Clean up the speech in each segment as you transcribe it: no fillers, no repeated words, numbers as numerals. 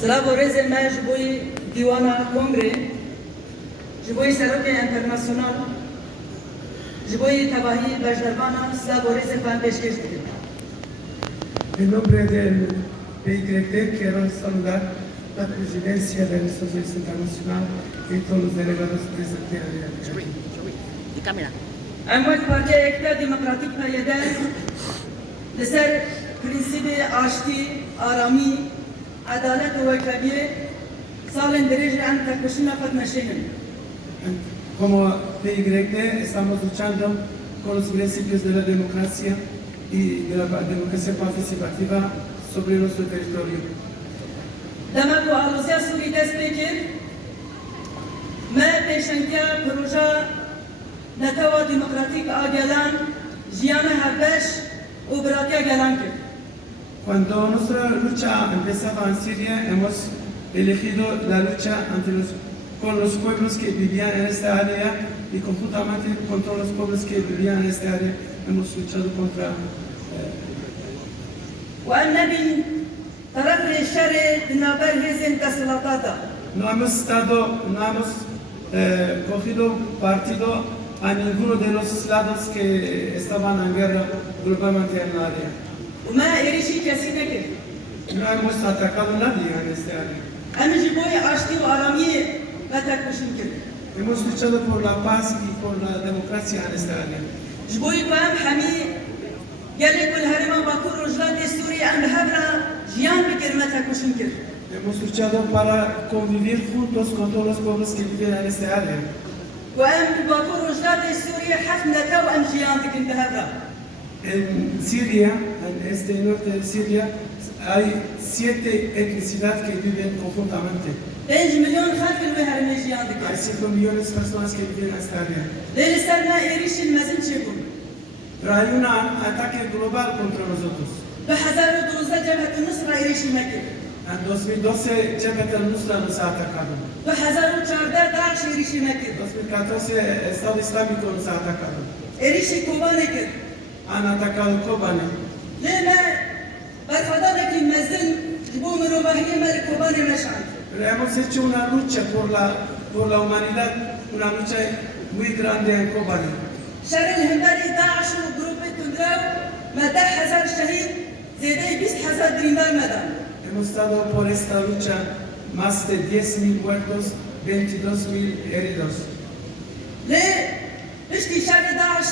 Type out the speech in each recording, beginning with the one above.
Slavorize me jibui Diwana Kongre, jibui Saroke International, jibui Tabahi Bajdarvana, Slavorize fan Beshkeshti. En nombre del PYT quiero saludar la presidencia de la Asociación Internacional y todos los delegados presentes aquí. Emel Parti Ekta Demokratik Payede, Leser Prinsibi Aşti, Arami, Adalet ve Veklebiye, Salen Derece en Takışına Fatmeşenin. Como PYT estamos luchando con los principios de la democracia y de la democracia participativa sobre nuestro territorio. Demek bu Aruzya Suri Despekir, me peşenke proje Netava Demokratik Agelan, Jiyane Herbeş, Ubratya Gelankir. Cuando nuestra lucha empezaba en Siria, hemos elegido la lucha con los pueblos que vivían en esta área y conjuntamente con todos los pueblos que vivían en esta área hemos luchado contra. وأن طرف الشر دنابر هزن تسلطاتا. No hemos cogido partido a ninguno de los lados que estaban en guerra globalmente en la área. وما إريشي كسينك. No hemos atacado a nadie en esta área. أنا جبوي عشتي وأرامية بتكوشنكر. Hemos luchado por la paz y por la democracia en esta área. جبوي قام حمي قال كل هرما باكور رجلات السوري أن هبرا جيان بكرمتها كوشنكر. Hemos luchado para convivir juntos con todos los pueblos que viven en esta área. وأم باكور رجلات السوري حفنا تو أم جيان تكن بهبرا. En Siria, en este norte de Siria, hay 7 etnicidades que viven conjuntamente. 5 مليون خلق الوهر جيان تكن. Hay 5 millones de personas que viven en esta área. ليل سرنا إريش المزن شكون. Pero hay un ataque global contra nosotros. بحذر دروزة جبهة النصرة إريش مكة. En 2012, Jabhat al-Nusra nos ha atacado. بحذر شاردار داعش إريش مكة. En 2014, el Estado Islámico nos ha atacado. إريش كوبانك. Han atacado Kobane. لما برفضانك المزن جبوا من رباهية ملك كوباني مشعل. Pero hemos hecho una lucha por la humanidad, una lucha muy grande en Kobane. شر الهمبري داعش وجروب التندراو مدى حزر شهيد زيدي 20,000 دينار مدى. Hemos estado por esta lucha más de 10.000 muertos, 22.000 heridos. ليه؟ اشتي شر داعش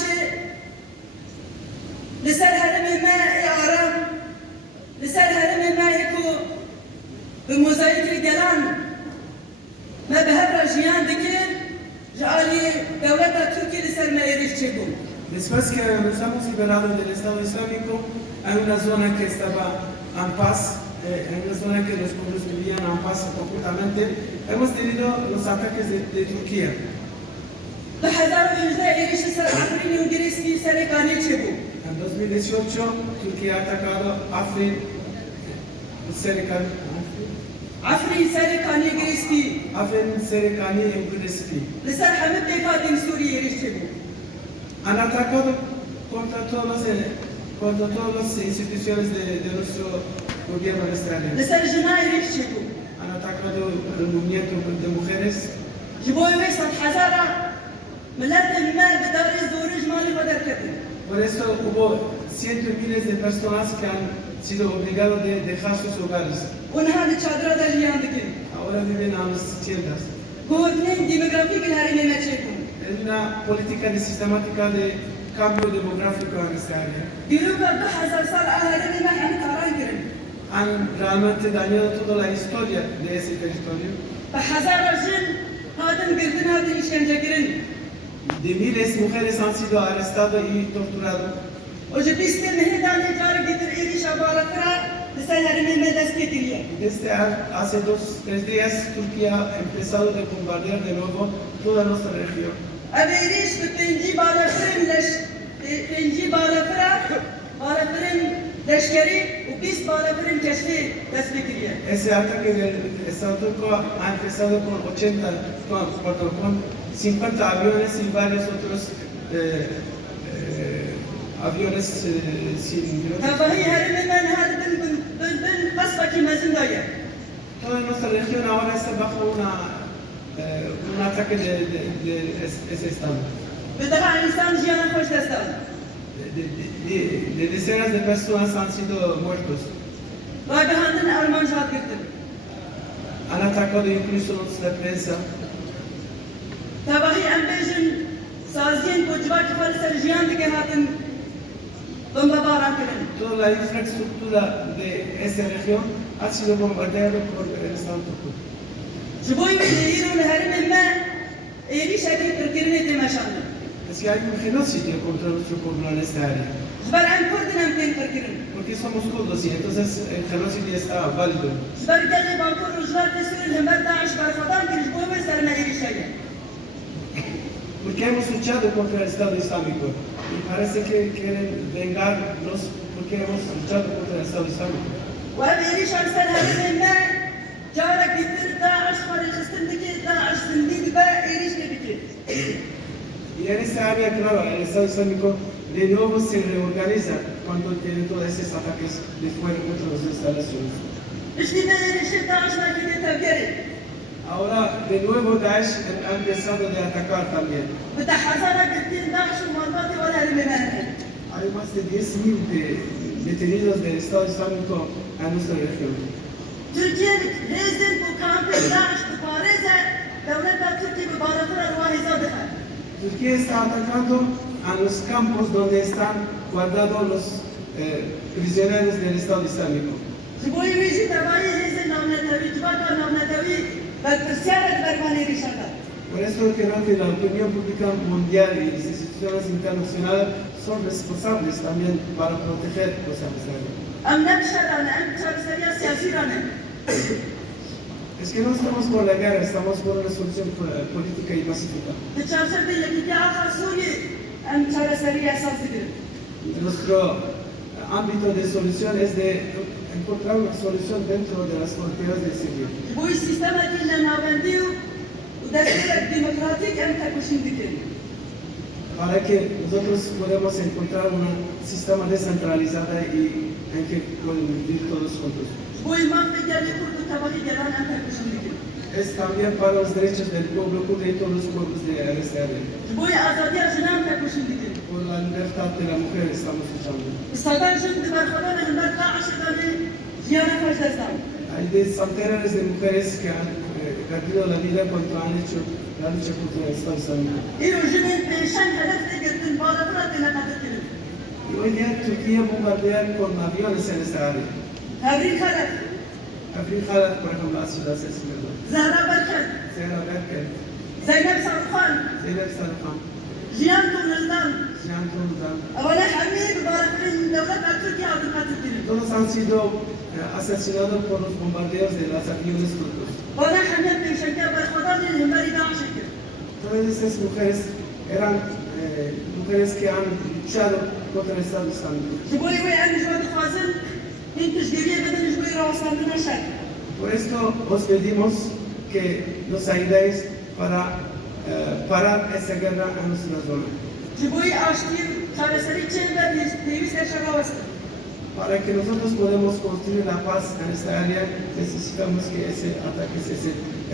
لسر هرم ما إعرام لسر هرم ما يكو بموزايك الجلان ما بهبرا جيان دكين جعلي دولة تركيا لسر ما يريش تشيبو. Después que nos hemos liberado del Estado Islámico, hay una zona que estaba en paz, en una zona que los pueblos vivían en paz completamente. Hemos tenido los ataques de Turquía. بحذر حجدة إيريش سر عفرين وإنجليز في سر كاني تشيبو. En 2018, Turquía ha atacado Afrin, Serikani, عفرين سر كاني إنجليز في Afrin, Serikani y Gudespi. لسر حمد دكاتين سوري إيريش تشيبو. Han atacado contra todas las instituciones de nuestro gobierno de esta área. لسر جنا إيريش تشيبو. Han atacado el movimiento de mujeres. جبوي ويسط حزارة ملات المال بدوري زورج مالي بدر كتن. Por esto hubo cientos y miles de personas que han sido obligados de dejar sus hogares. ونهاد تشادرة دجيان دكين. Ahora viven en las tiendas. قوتنين ديموغرافيك الهرمي ما تشيبو. Es una política sistemática de cambio demográfico en esta área. ديروكا 2000 سال هرمي ما حمد عران كرن. Han realmente dañado toda la historia de ese territorio. بحزارة جن هادن قردن هادن إشكنجة كرن. De miles de mujeres han sido arrestadas y torturadas. وجبيستي مهدان جاري قدر إيريش أباركرا لسر هرمي ما دستي كريا. Desde hace 2-3 días, Turquía ha empezado a bombardear de nuevo toda nuestra región. أبي إيريش بتنجي بالفرن لش تنجي بالفرن لشكري وبيس بالفرن كشفي دستي كريا. Ese ataque del Estado turco ha empezado con 50 aviones y varios otros aviones sin pilotos. تبعي هرمي من هذا بن قصبة مزندايا. Todos toda nuestra región ahora está bajo un ataque de ese Estado. بدها إنسان جيانا خوش دستان De decenas de personas han sido muertos. راجهاندن أرمان جهاد قرتن Han atacado incluso nuestra prensa. تباهي أمبيجن سازين كوجباك خالص الجيان دكي هاتن بمباران كرن Toda la infraestructura de esa región ha sido bombardeada por el Estado turco. جبوي بيديرون هرم ما إيري شكل تركيرني تماشان Es que hay un genocidio contra nuestro pueblo en esta área. جبر عن كردنا متين تركيرن Porque somos kurdos y entonces el genocidio está válido. جبر قال بانكور رجلات تسير الهمر داعش برفضان كل جبوي بسرنا إيري شكل Porque hemos luchado contra el Estado Islámico y parece que quieren vengarnos porque hemos luchado contra el Estado Islámico. وهذا إيري شكل سر هرم ما جارك يتر داعش خارج خستن دكي داعش زنديد با إيريش نبكي Y en esta área, claro, el Estado Islámico de nuevo se reorganiza cuando tiene todos esos ataques de fuera contra las instalaciones. اشتنا إيري شكل داعش ما كده تبقري Ahora, de nuevo, Daesh ha empezado a atacar también. بتاع حزارة قلتين داعش ومرضاتي ولا هرم ما Hay más de 10.000 detenidos del Estado Islámico en nuestra región. Türkiye rezil bu kampı Daesh mübareze devletler Türkiye mübarekler arvahı zadıklar. Turquía está atacando a los campos donde están guardados los prisioneros del Estado Islámico. Jiboyi vişi tevayı rezil namnetevi, cibaka namnetevi ve Persiyeret bermani rişada. Por eso creo que la opinión pública mundial y las instituciones internacionales son responsables también para proteger los empresarios. Em nebşerane, em çarşıya siyasirane. Es que no estamos por la guerra, estamos por una solución política y pacífica. Çarşıda yekiti ağa Suriye, em çarşıya esas edilir. Nuestro ámbito de solución es de encontrar una solución dentro de las fronteras de Siria. Bu iş sistematikle navendiyo, destek demokratik em tekuşindikin. Para que nosotros podamos encontrar un sistema descentralizado y en que pueden vivir todos juntos. Bu imam ve geldi kurdu tabaki gelen em tekuşindikin. Es también para los derechos del pueblo kurdo y todos los pueblos de esta área. Bu azadiya jinem tekuşindikin. Por la libertad de la mujer estamos luchando. İstadan şimdi berkadan hizmet Daesh edani jiyana hoş destan. Hay de centenares de mujeres que han perdido la vida cuando han hecho la lucha contra el Estado Islámico. İro jinin peşen hedef de gittin bağladılar dene katıkırın. Y hoy día Turquía bombardea con aviones en esta área. Tebrik hedef, Afrin Khaled, por ejemplo, ha sido asesinado. Zehra Berker, Zehra Berker, Zeynep Sarıkhan, Zeynep Sarıkhan, Jiyan Tunel'dan, Cihan Tonu'dan, evvela hemmi mübareklerin devlet ve Türkiye adı katıkırın. todos han sido asesinados por los bombardeos de los aviones turcos. Bana hemmi peşenke berkadan himari Daesh ekir. Todas esas mujeres eran mujeres que han luchado contra el Estado Islámico. Jiboyi ve en jüvedi khazın, hintiş geriye bedeni jiboyi ravaslandığına şek. Por esto os pedimos que nos ayudéis para parar esa guerra en nuestra zona. Jiboyi açtığım çareseri için ve temiz yaşaravastı. Para que nosotros podamos construir la paz en esta área, necesitamos que ese ataque,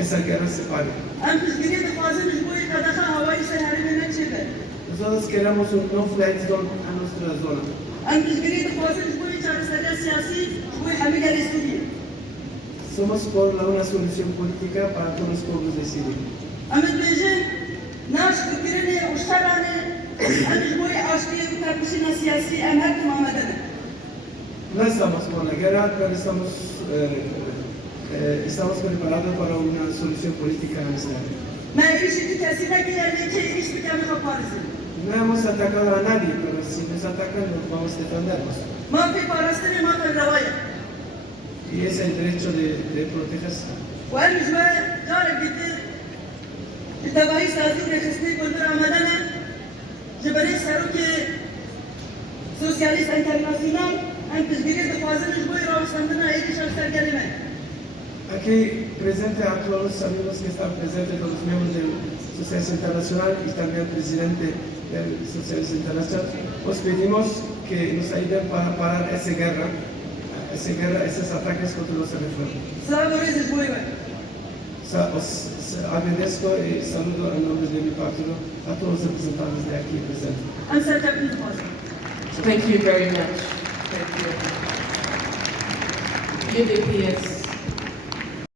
esa guerra se pare. Empiş geriye de khazın jiboyi kadaka havayı seherine çevirdi. Nosotros queremos un no-flight zone en nuestra zona. Empiş geriye de khazın jiboyi çareseri siyasi, jiboyi hemi geri Suriye. Somos por una solución política para todos los pueblos de Siria. Ahmet Bey'in naş fikrini, uştarani, em jiboyi açtığım karpışına siyasi emher tamamedeni. No estamos por la guerra, pero estamos preparados para una solución política en esta área. Ma işiti kesine giderleki iş bükemi kaparızı. No hemos atacado a nadie, pero si nos atacan, nos vamos a defendernos. Mafi parastını, mafi ravaya. Y es el derecho de protegerse. Ve en jüve kare gitti. İtabahi sazı rehisni kundur amadana. Jibari saruki Sosyalist Internasyonal en pizgiri de fazla jiboyi ravaslandığına eğri şartlar gelime. Aquí presente a todos los amigos que están presentes, todos los miembros del Socialista Internacional y también el presidente del Socialista Internacional, os pedimos que nos ayuden para parar esa guerra esos ataques contra los refugiados. Sabores muy bueno. Agradezco y saludo en nombre de mi partido a todos los representantes de aquí presentes. Answer Captain Hall. Thank you very much. Thank you. UDPS.